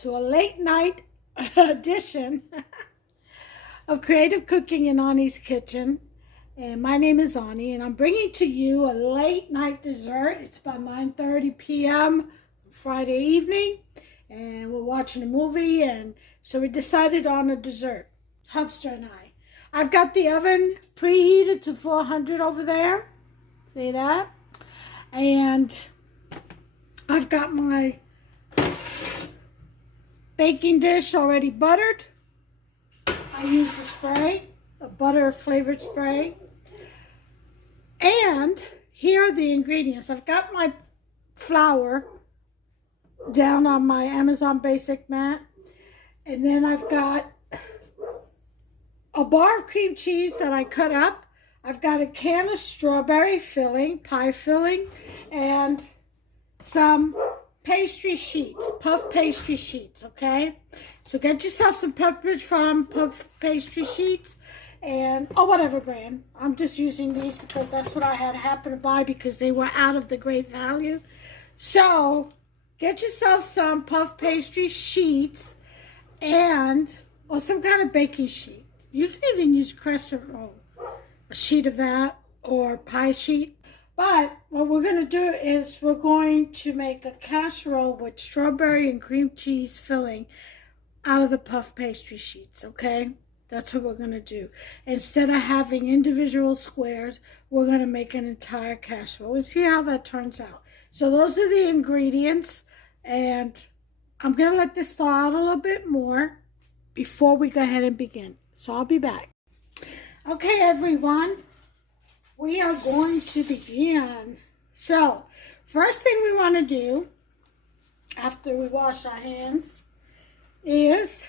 to a late night edition of Creative Cooking in Ani's Kitchen. And my name is Ani, and I'm bringing to you a late night dessert. It's about 9:30 p.m. Friday evening, and we're watching a movie, and so we decided on a dessert, Hubster and I. I've got the oven preheated to 400 over there. See that? And I've got my baking dish already buttered. I used the spray, a butter flavored spray. And here are the ingredients. I've got my flour down on my Amazon Basic mat. And then I've got a bar of cream cheese that I cut up. I've got a can of strawberry filling, pie filling, and some pastry sheets, puff pastry sheets, okay? So get yourself some Pepperidge Farm puff pastry sheets, and whatever brand. I'm just using these because that's what I had happen to buy because they were out of the great value. So get yourself some puff pastry sheets or some kind of baking sheet. You can even use crescent roll, a sheet of that, or pie sheet. But what we're going to do is we're going to make a casserole with strawberry and cream cheese filling out of the puff pastry sheets, okay? That's what we're going to do. Instead of having individual squares, we're going to make an entire casserole. We'll see how that turns out. So those are the ingredients, and I'm going to let this thaw out a little bit more before we go ahead and begin. So I'll be back. Okay, everyone. We are going to begin. So, first thing we want to do after we wash our hands is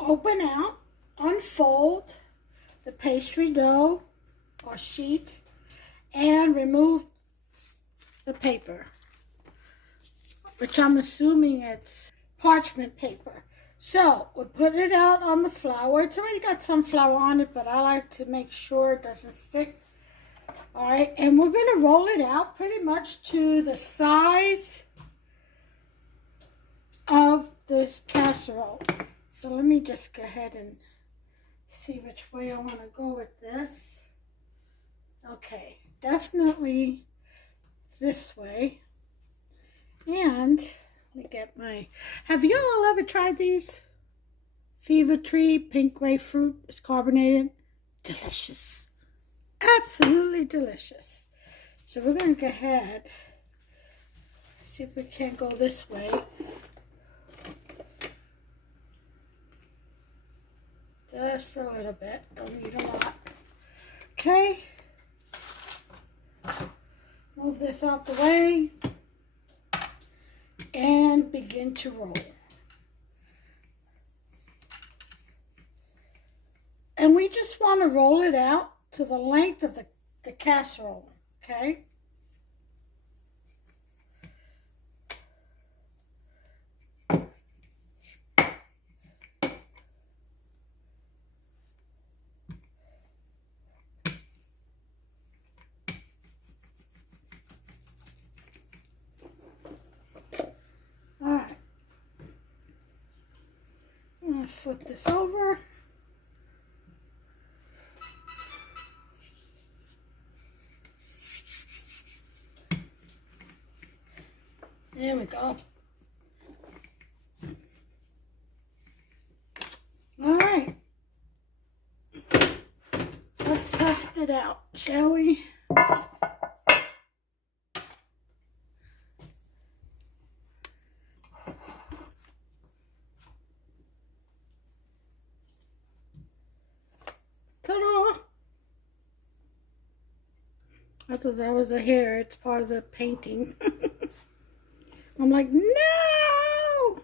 open out, unfold the pastry dough or sheet, and remove the paper, which I'm assuming it's parchment paper. So, we'll put it out on the flour. It's already got some flour on it, but I like to make sure it doesn't stick. All right, and we're going to roll it out pretty much to the size of this casserole. So let me just go ahead and see which way I want to go with this. Okay, definitely this way. And let me get my, have you all ever tried these? Fever Tree pink grapefruit. It's carbonated. Delicious. Absolutely delicious. So we're going to go ahead, see if we can't go this way. Just a little bit. Don't need a lot. Okay. Move this out the way. And begin to roll. And we just want to roll it out to the length of the casserole, okay? Flip this over. There we go. All right. Let's test it out, shall we? Ta-da! I thought that was a hair. It's part of the painting. I'm like, no!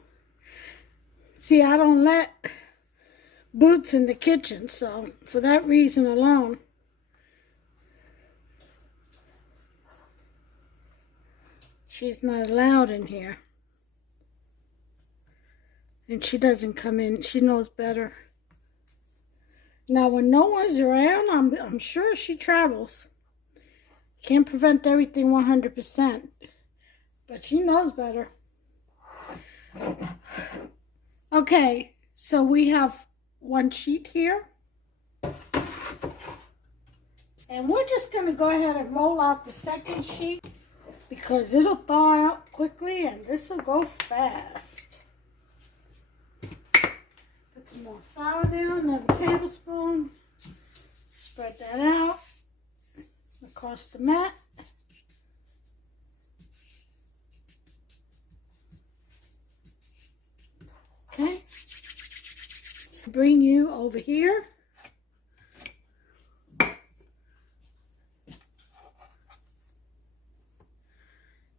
See, I don't let Boots in the kitchen, so for that reason alone. She's not allowed in here. And she doesn't come in. She knows better. Now, when no one's around, I'm sure she travels. Can't prevent everything 100%. But she knows better. Okay, so we have one sheet here. And we're just going to go ahead and roll out the second sheet because it'll thaw out quickly and this will go fast. Put some more flour down, another tablespoon. Spread that out across the mat. Okay. Bring you over here.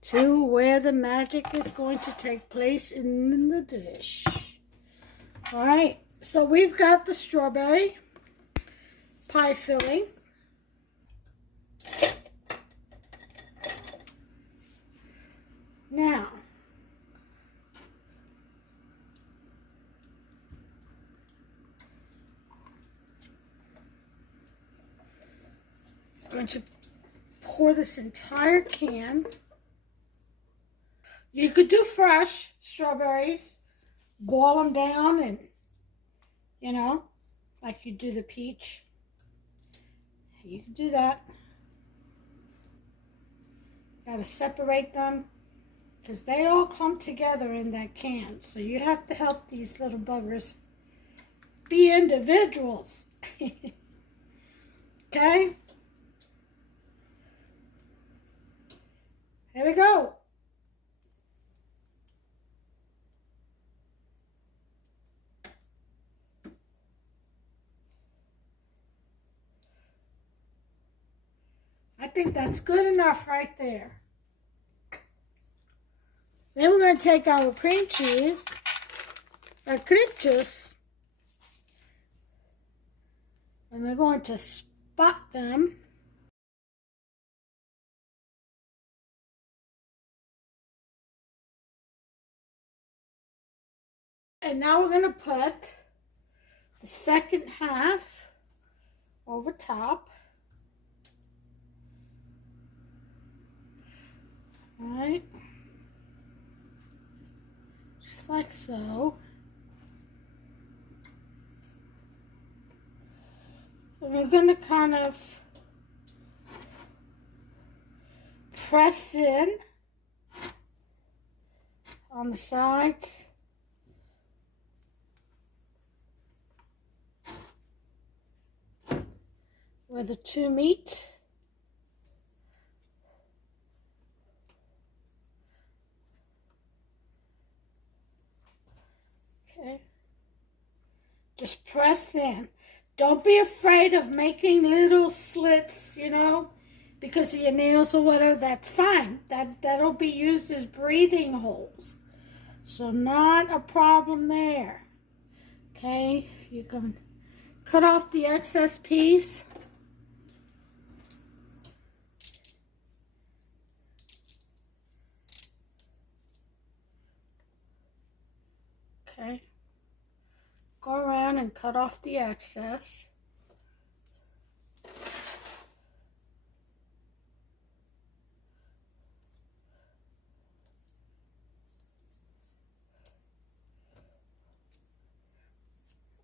To where the magic is going to take place in the dish. All right, so we've got the strawberry pie filling. Now, I'm going to pour this entire can. You could do fresh strawberries, boil them down and, you know, like you do the peach. You can do that. Got to separate them because they all clump together in that can. So you have to help these little buggers be individuals. Okay? Here we go. I think that's good enough right there. Then we're going to take our cream cheese, our cream juice, and we're going to spot them. And now we're going to put the second half over top. All right. Just like so. And we're going to kind of press in on the sides. Where the two meet. Okay. Just press in. Don't be afraid of making little slits, you know, because of your nails or whatever. That's fine. That'll be used as breathing holes. So not a problem there. Okay, you can cut off the excess piece. Okay. Go around and cut off the excess.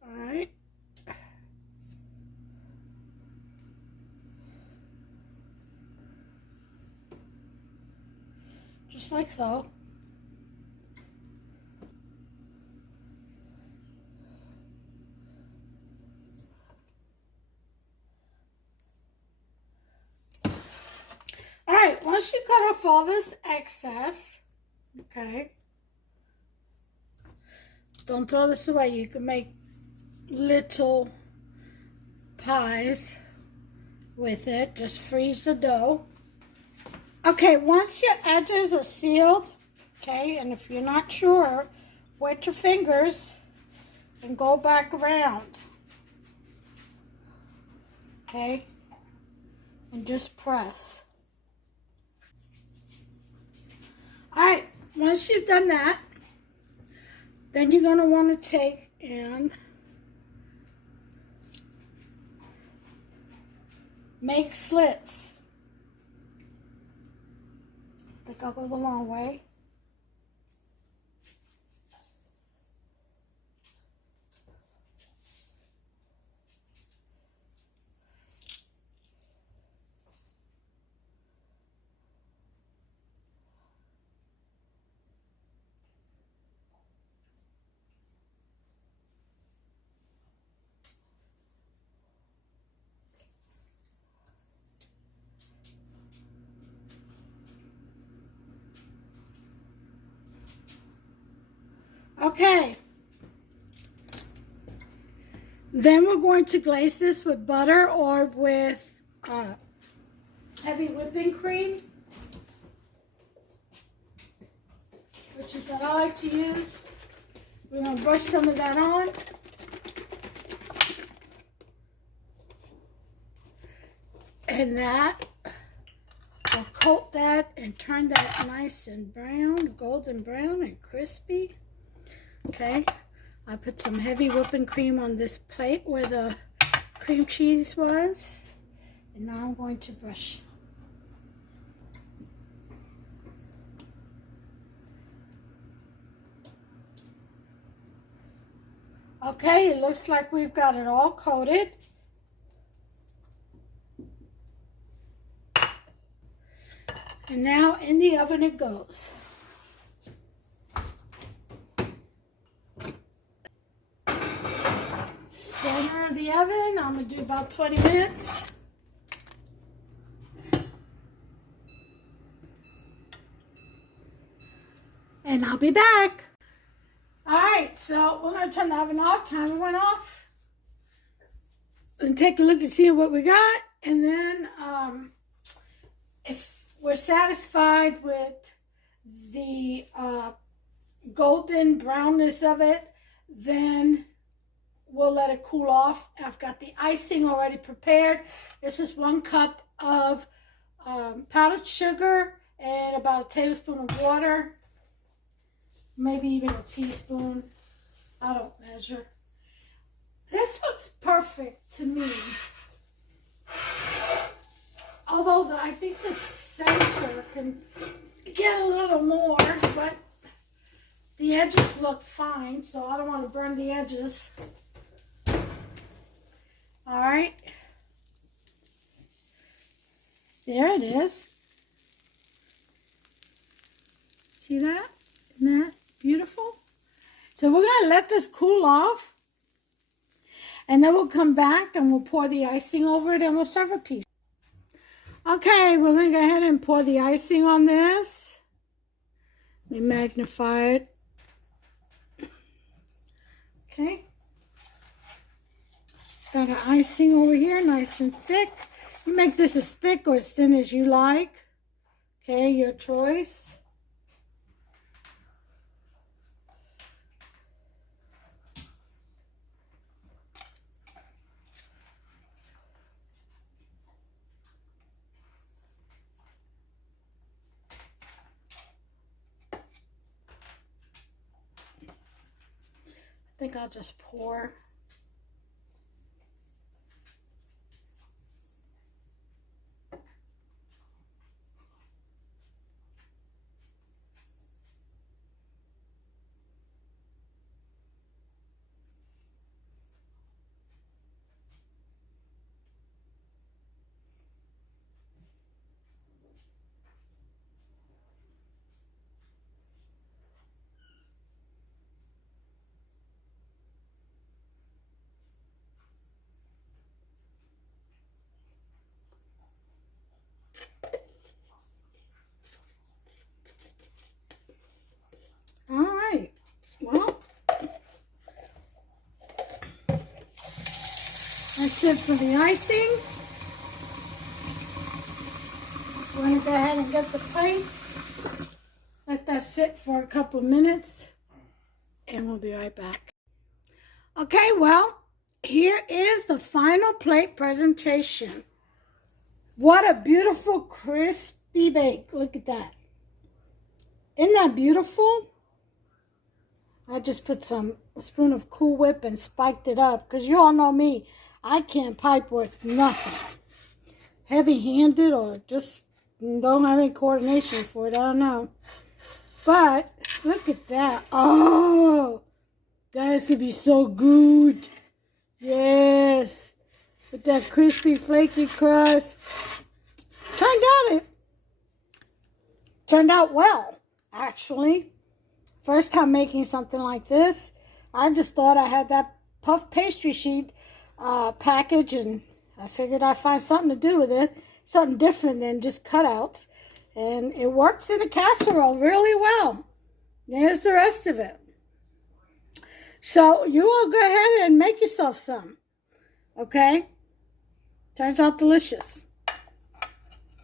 All right. Just like so. All right, once you cut off all this excess, okay, don't throw this away. You can make little pies with it. Just freeze the dough. Okay, once your edges are sealed, okay, and if you're not sure, wet your fingers and go back around, okay, and just press. All right, once you've done that, then you're going to want to take and make slits. I think I'll go the long way. Okay. Then we're going to glaze this with butter or with heavy whipping cream, which is what I like to use. We're going to brush some of that on. And that, I'll coat that and turn that nice and brown, golden brown and crispy. Okay, I put some heavy whipping cream on this plate where the cream cheese was. And now I'm going to brush. Okay, it looks like we've got it all coated. And now in the oven it goes. Center of the oven, I'm going to do about 20 minutes. And I'll be back. Alright, so we're going to turn the oven off. Timer went off. And take a look and see what we got. And then if we're satisfied with the golden brownness of it, then we'll let it cool off. I've got the icing already prepared. This is 1 cup of powdered sugar and about a tablespoon of water. Maybe even a teaspoon. I don't measure. This looks perfect to me. Although I think the center can get a little more, but the edges look fine, so I don't want to burn the edges. All right. There it is. See that? Isn't that beautiful? So we're going to let this cool off. And then we'll come back and we'll pour the icing over it and we'll serve a piece. Okay, we're going to go ahead and pour the icing on this. Let me magnify it. Okay. Got our icing over here, nice and thick. You make this as thick or as thin as you like. Okay, your choice. I think I'll just pour. All right, well, that's it for the icing. We're going to go ahead and get the plates. Let that sit for a couple of minutes, and we'll be right back. Okay, well, here is the final plate presentation. What a beautiful crispy bake. Look at that. Isn't that beautiful? I just put a spoon of Cool Whip and spiked it up because you all know me. I can't pipe worth nothing. Heavy-handed or just don't have any coordination for it. I don't know. But look at that. Oh, that's going to be so good. Yes. With that crispy, flaky crust. Turned out well, actually. First time making something like this. I just thought I had that puff pastry sheet package, and I figured I'd find something to do with it. Something different than just cutouts. And it works in a casserole really well. There's the rest of it. So you all go ahead and make yourself some. Okay? Turns out delicious.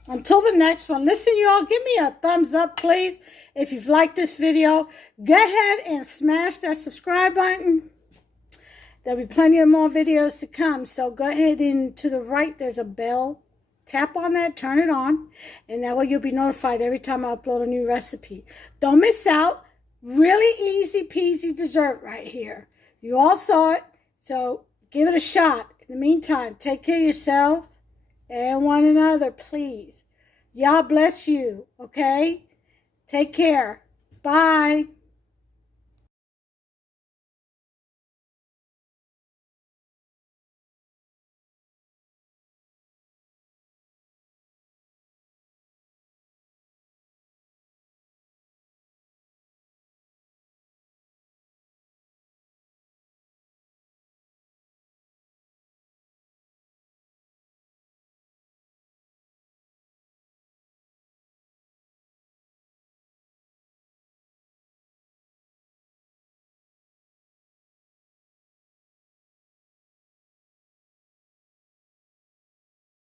Until the next one, listen, you all, give me a thumbs up, please. If you've liked this video, go ahead and smash that subscribe button. There'll be plenty of more videos to come. So go ahead and to the right, there's a bell. Tap on that, turn it on, and that way you'll be notified every time I upload a new recipe. Don't miss out. Really easy peasy dessert right here. You all saw it, so give it a shot. In the meantime, take care of yourself and one another, please. God bless you, okay? Take care. Bye.